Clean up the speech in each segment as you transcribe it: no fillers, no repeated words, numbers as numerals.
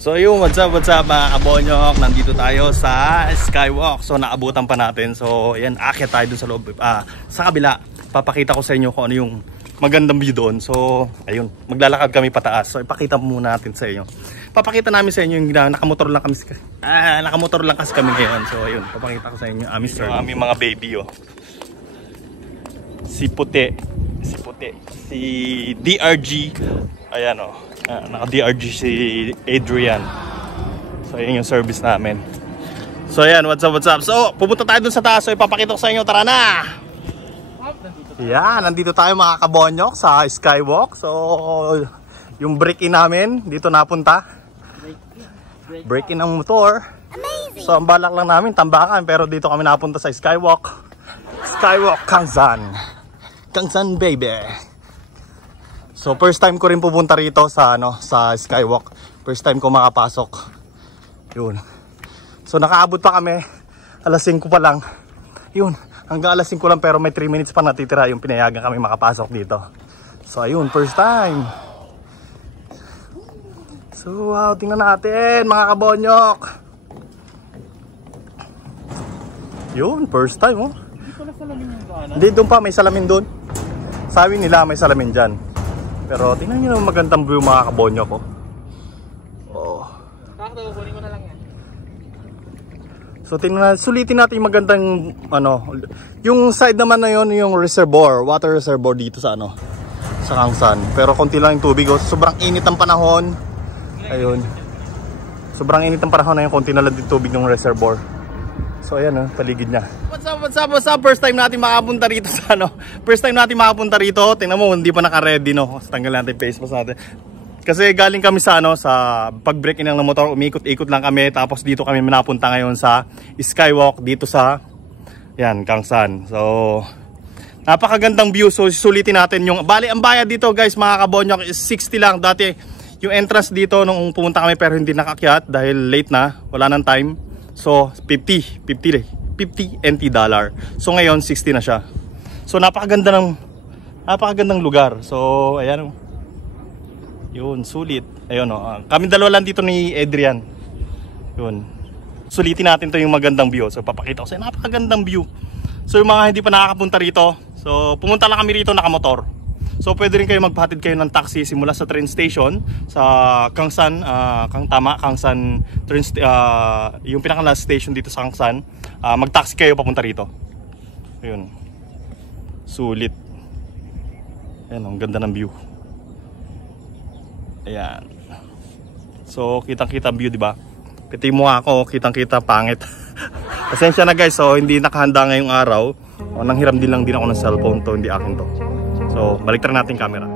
So yun, what's up mga kabonyok. Nandito tayo sa Skywalk. So naabutan pa natin. So ayan, akyat tayo dun sa loob, sa kabila. Papakita ko sa inyo kung ano yung magandang view doon. So ayun, maglalakad kami pataas. So ipakita muna natin sa inyo. Papakita namin sa inyo yung nakamotor lang kami. Nakamotor lang kasi kami ngayon. So ayun, papakita ko sa inyo aming mga baby Si Puti, si DRG. Ayan naka-DRG si Adrian. So yun yung service namin. So ayan, what's up. So pupunta tayo dun sa taas. So ipapakita ko sa inyo, tara na. Yan, nandito tayo mga kabonyok sa Skywalk. So yung break-in namin dito napunta. Break-in ang motor. So ang balak lang namin tambakan, pero dito kami napunta sa Skywalk. Skywalk Kangsan baby. So first time ko rin pupunta rito sa sa Skywalk. First time ko makapasok. Yun. So nakaabot pa kami. Alas 5 pa lang. Yun, hanggang alas 5 lang, pero may 3 minutes pa natitira yung pinayagan kami makapasok dito. So ayun, first time. So wow, tingnan natin mga kabonyok. Yun, first time Hindi pala salamin yung daanan. Hindi, doon pa, may salamin doon. Sabi nila may salamin dyan. Pero tingnan nyo naman magandang view mga kabonyo ko. Kukunin ko na lang yan. So sulitin natin yung magandang yung side naman na yon, yung reservoir, water reservoir dito sa sa Kangsan. Pero konti lang yung tubig. Sobrang init ang panahon. Ayun. Sobrang init ang panahon na yung konti na lang yung tubig ng reservoir. So ayan paligid niya. What's up? First time natin makapunta rito sa First time natin makapunta rito. Tingnan mo, hindi pa naka-ready Tanggal natin yung face mask natin. Kasi galing kami sa sa pag-break in ng motor, umikot-ikot lang kami, tapos dito kami napunta ngayon sa Skywalk dito sa Kangsan. So napakagandang view. So sulitin natin yung ang bayad dito guys mga kabonyok is 60 lang. Dati yung entrance dito nung pumunta kami pero hindi nakakyat dahil late na, wala nang time. So 50 NT dollar. So ngayon 60 na siya. So napakagandang lugar. So ayan yun, sulit. Ayun kami dalawa lang dito ni Adrian. Yun. Sulitin natin 'to yung magandang view. So papakita ko sa inyo, napakagandang view. So yung mga hindi pa nakakapunta rito, so pumunta lang kami rito nakamotor. So pwede rin kayo magpahatid kayo ng taxi simula sa train station sa Kangsan, Kangsan train yung pinaka last station dito sa Kangsan. Mag-taxi kayo papunta rito. Ayun. Sulit. Ayan, ang ganda ng view. Ayan. So kitang-kita view, di ba? Piti mo ako, kitang-kita pangit. Pasensya na guys, so hindi nakahanda ngayong araw. Nanghiram din ako ng cellphone to, hindi akin to. So, baliktad natin camera.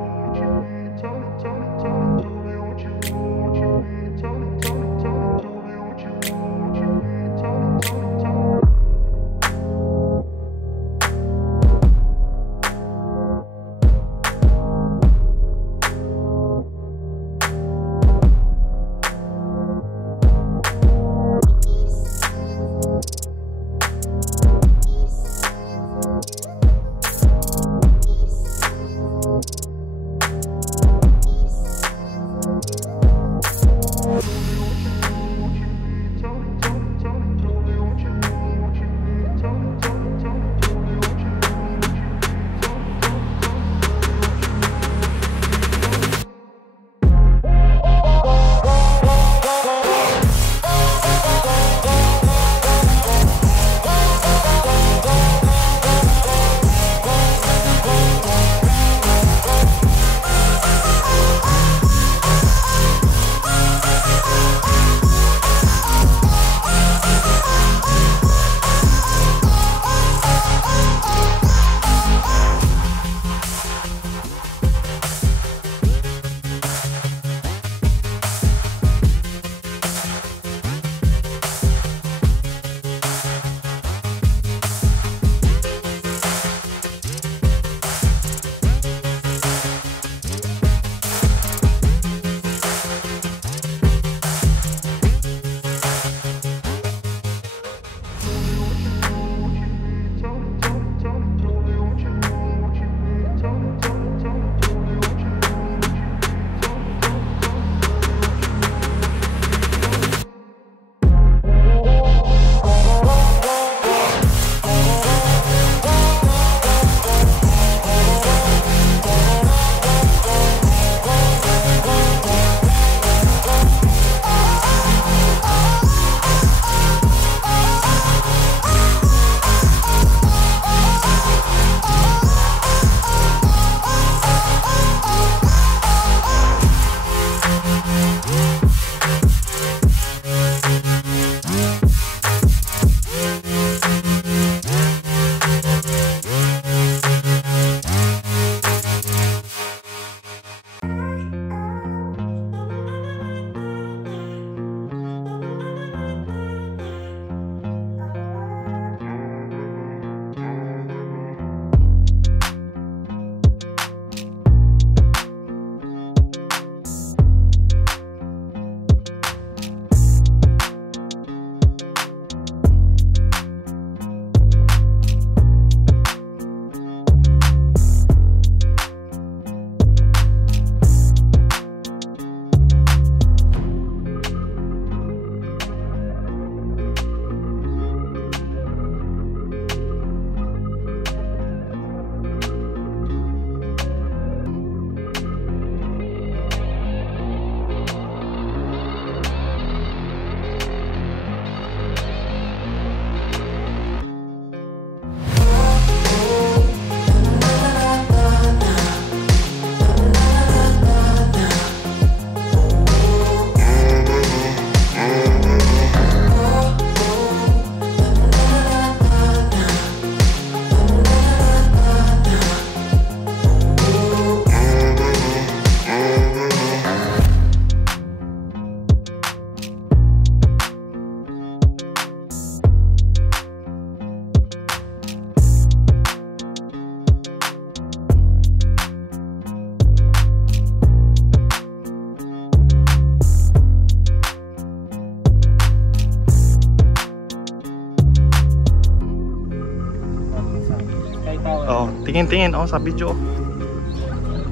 Tingin-tingin, oh, sa video.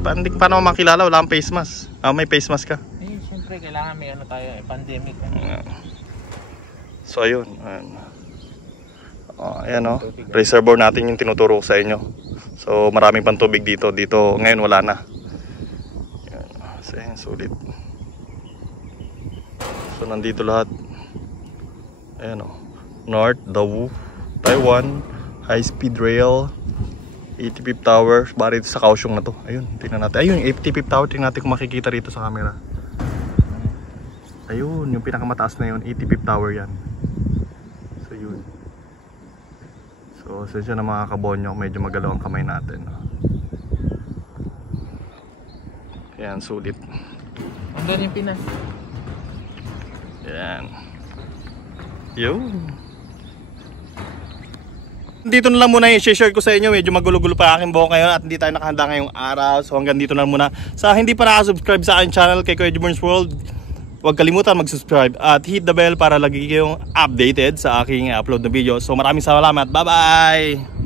Paano makilala? Wala kang face mask. May face mask ka. Eh, siyempre, kailangan may ano tayo, pandemic. So, ayun. Ayan, oh. Reservoir natin yung tinuturo ko sa inyo. So, maraming pang tubig dito. Dito, ngayon wala na. Ayan, so, ayan, sulit. So, nandito lahat. Ayan, oh. North, Dawu, Taiwan, High Speed Rail, 85th Tower, bari sa Kaohsiung na to. Ayun, tingnan natin. Ayun, 85th Tower, tingnan natin kung makikita rito sa camera. Ayun, yung pinakamataas na yun, 85th Tower yan. So yun. So, sensya na mga kabonyo, medyo magalaw ang kamay natin. Ayan, sulit. Andun yung Pinas. Ayan. Yun. Dito na lang muna yung share ko sa inyo. Medyo magulo-gulo pa aking buhok ngayon at hindi tayo nakahanda ngayong araw. So hanggang dito na lang muna. Sa hindi pa nakasubscribe sa aking channel kay Kuya Jborn's World, huwag kalimutan mag-subscribe at hit the bell para lagi kayong updated sa aking upload na video. So maraming salamat. Bye-bye!